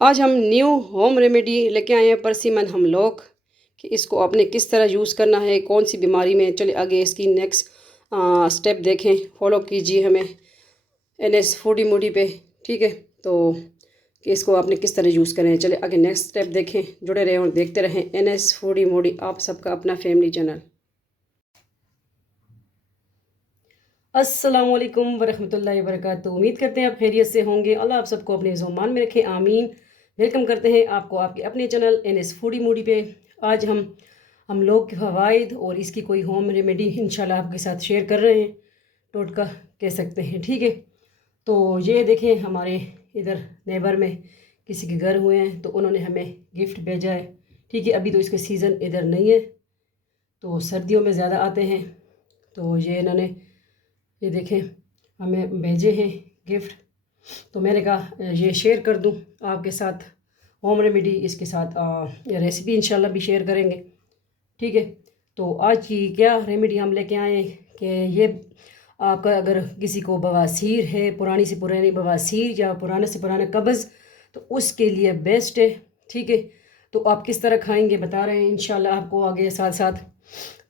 आज हम new home remedy लेके आए हैं परसिमन हम लोग कि इसको आपने किस तरह यूज़ करना है, कौन सी बीमारी में। चलिए आगे इसकी नेक्स्ट स्टेप देखें, फॉलो कीजिए हमें NS फूडी मूडी पे। ठीक है, तो कि इसको आपने किस तरह यूज़ करें। चलिए आगे नेक्स्ट स्टेप देखें, जुड़े रहें और देखते रहें NS फूडी मूडी, आप सबका अपना फैमिली चैनल। अस्सलाम वालेकुम वरहमतुल्लाहि वबरकातुहू। उम्मीद करते हैं आप खैरियत से होंगे। अल्लाह आप सबको अपने ज़ुबान में रखे, आमीन। वेलकम करते हैं आपको आपके अपने चैनल NS फूडी मूडी पे। आज हम लोग के फ़वाइद और इसकी कोई होम रेमेडी इंशाल्लाह आपके साथ शेयर कर रहे हैं, टोटका कह सकते हैं। ठीक है, तो ये देखें हमारे इधर नेबर में किसी के घर हुए हैं तो उन्होंने हमें गिफ्ट भेजा है। ठीक है, अभी तो इसका सीज़न इधर नहीं है, तो सर्दियों में ज़्यादा आते हैं। तो ये इन्होंने ये देखें हमें भेजे हैं गिफ्ट, तो मैंने कहा ये शेयर कर दूं आपके साथ होम रेमेडी। इसके साथ रेसिपी इंशाल्लाह भी शेयर करेंगे। ठीक है, तो आज की क्या रेमेडी हम लेके आए हैं कि ये आपका अगर किसी को बवासीर है, पुरानी से पुरानी बवासीर या पुराने से पुराना कब्ज़, तो उसके लिए बेस्ट है। ठीक है, तो आप किस तरह खाएंगे बता रहे हैं इंशाल्लाह आपको आगे साथ साथ।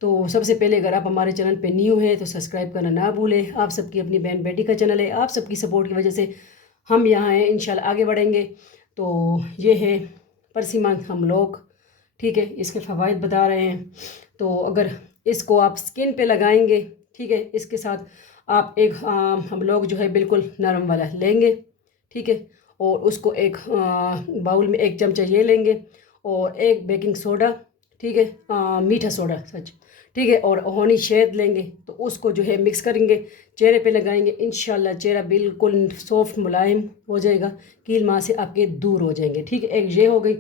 तो सबसे पहले अगर आप हमारे चैनल पे न्यू हैं तो सब्सक्राइब करना ना भूलें। आप सबकी अपनी बहन बेटी का चैनल है, आप सबकी सपोर्ट की वजह से हम यहाँ हैं, इंशाल्लाह आगे बढ़ेंगे। तो ये है परसिमन हम लोग। ठीक है, इसके फ़वाइद बता रहे हैं। तो अगर इसको आप स्किन पे लगाएंगे, ठीक है, इसके साथ आप एक हम लोग जो है बिल्कुल नरम वाला लेंगे। ठीक है, और उसको एक बाउल में 1 चमचा ये लेंगे और 1 बेकिंग सोडा, ठीक है, मीठा सोडा सच, ठीक है, और होनी शहद लेंगे। तो उसको जो है मिक्स करेंगे, चेहरे पे लगाएंगे, इंशाल्लाह चेहरा बिल्कुल सॉफ्ट मुलायम हो जाएगा, कील माँ से आपके दूर हो जाएंगे। ठीक है, एक ये हो गई।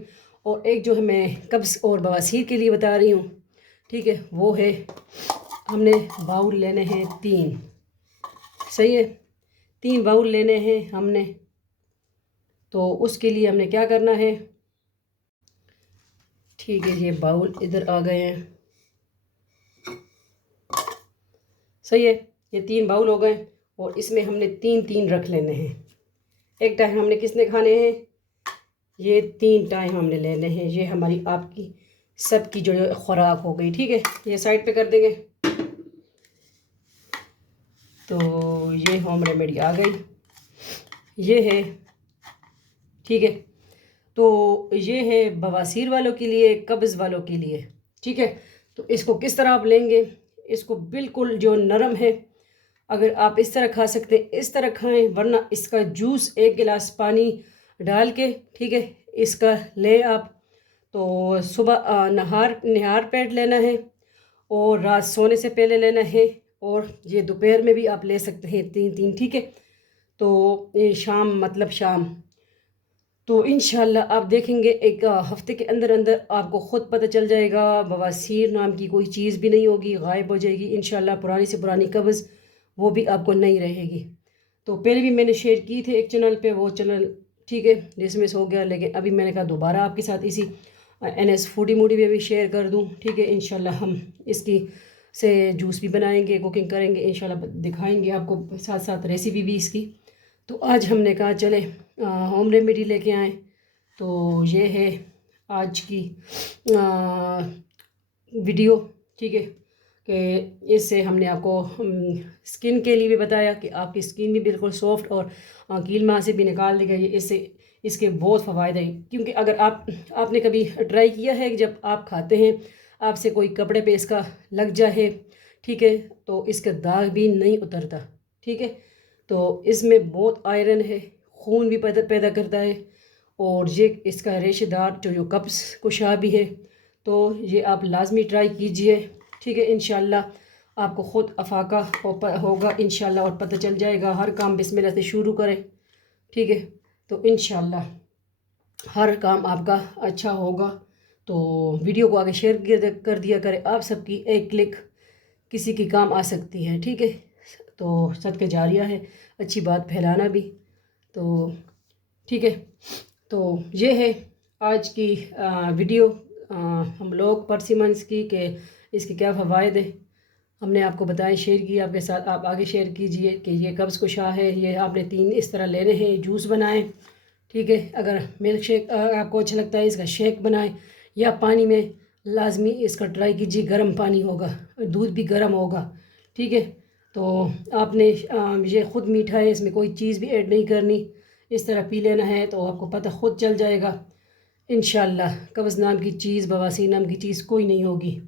और एक जो है मैं कब्ज़ और बवासीर के लिए बता रही हूँ, ठीक है, वो है हमने बाउल लेने हैं 3। सही है, 3 बाउल लेने हैं हमने। तो उसके लिए हमने क्या करना है, ठीक है, ये बाउल इधर आ गए हैं। सही है, ये 3 बाउल हो गए और इसमें हमने 3 रख लेने हैं। एक टाइम हमने किसने खाने हैं, ये 3 टाइम हमने लेने हैं। ये हमारी आपकी सबकी जो खुराक हो गई। ठीक है, ये साइड पे कर देंगे। तो ये होम रेमेडी आ गई, ये है। ठीक है, तो ये है बवासीर वालों के लिए, कब्ज़ वालों के लिए। ठीक है, तो इसको किस तरह आप लेंगे, इसको बिल्कुल जो नरम है, अगर आप इस तरह खा सकते हैं इस तरह खाएं, वरना इसका जूस 1 गिलास पानी डाल के, ठीक है, इसका ले आप। तो सुबह निहार पेट लेना है और रात सोने से पहले लेना है, और ये दोपहर में भी आप ले सकते हैं 3। ठीक है, तो ये शाम मतलब शाम। तो इंशाल्लाह आप देखेंगे एक हफ्ते के अंदर अंदर आपको ख़ुद पता चल जाएगा, बवासीर नाम की कोई चीज़ भी नहीं होगी, गायब हो जाएगी इंशाल्लाह। पुरानी से पुरानी कब्ज़ वो भी आपको नहीं रहेगी। तो पहले भी मैंने शेयर की थी एक चैनल पे, वो चैनल ठीक है डिसमिस हो गया, लेकिन अभी मैंने कहा दोबारा आपके साथ इसी NS फूडी मूडी में भी शेयर कर दूँ। ठीक है, इंशाल्लाह हम इसकी से जूस भी बनाएंगे, कुकिंग करेंगे इंशाल्लाह, दिखाएंगे आपको साथ साथ रेसिपी भी इसकी। तो आज हमने कहा चले होम रेमेडी लेके आएँ। तो ये है आज की वीडियो। ठीक है, कि इससे हमने आपको स्किन के लिए भी बताया कि आपकी स्किन भी बिल्कुल सॉफ्ट और कील माँ से भी निकाल दी गई है। इससे इसके बहुत फ़वायद हैं, क्योंकि अगर आपने कभी ट्राई किया है कि जब आप खाते हैं आपसे कोई कपड़े पे इसका लग जाए, ठीक है, तो इसका दाग भी नहीं उतरता। ठीक है, तो इसमें बहुत आयरन है, खून भी पैदा करता है, और ये इसका रेशेदार जो कब्ज़ कुशा भी है। तो ये आप लाजमी ट्राई कीजिए। ठीक है, इंशाल्लाह आपको ख़ुद अफाका होगा इंशाल्लाह, और पता चल जाएगा। हर काम बिस्मिल्लाह से शुरू करें। ठीक है, तो इंशाल्लाह हर काम आपका अच्छा होगा। तो वीडियो को आगे शेयर कर दिया करें, आप सबकी एक क्लिक किसी की काम आ सकती है। ठीक है, तो सदका जारिया है, अच्छी बात फैलाना भी। तो ठीक है, तो ये है आज की वीडियो हम लोग परसिमन्स की, कि इसके क्या फ़वायद है हमने आपको बताएं, शेयर किया आपके साथ। आप आगे शेयर कीजिए कि ये कब्ज़ कुशा है, ये आपने 3 इस तरह लेने हैं, जूस बनाएं। ठीक है। अगर मिल्क शेक आपको अच्छा लगता है, इसका शेक बनाएं या पानी में लाजमी इसका ट्राई कीजिए। गर्म पानी होगा, दूध भी गर्म होगा, ठीक है। तो आपने ये ख़ुद मीठा है, इसमें कोई चीज़ भी ऐड नहीं करनी, इस तरह पी लेना है तो आपको पता ख़ुद चल जाएगा इंशाल्लाह। कब्ज़ नाम की चीज़, बवासीर नाम की चीज़ कोई नहीं होगी।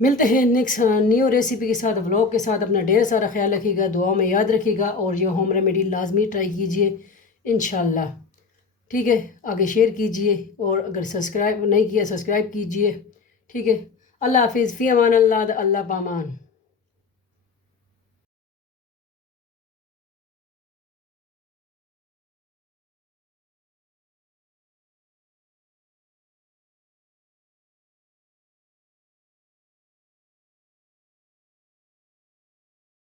मिलते हैं नेक्स्ट न्यू रेसिपी के साथ, व्लॉग के साथ। अपना ढेर सारा ख्याल रखिएगा, दुआओं में याद रखिएगा और ये होम रेमेडी लाजमी ट्राई कीजिए इंशाल्लाह, ठीक है। आगे शेयर कीजिए और अगर सब्सक्राइब नहीं किया सब्सक्राइब कीजिए, ठीक है। अल्लाह हाफिज़, फ़ी अमान अल्लाह, अल्लाह पामान।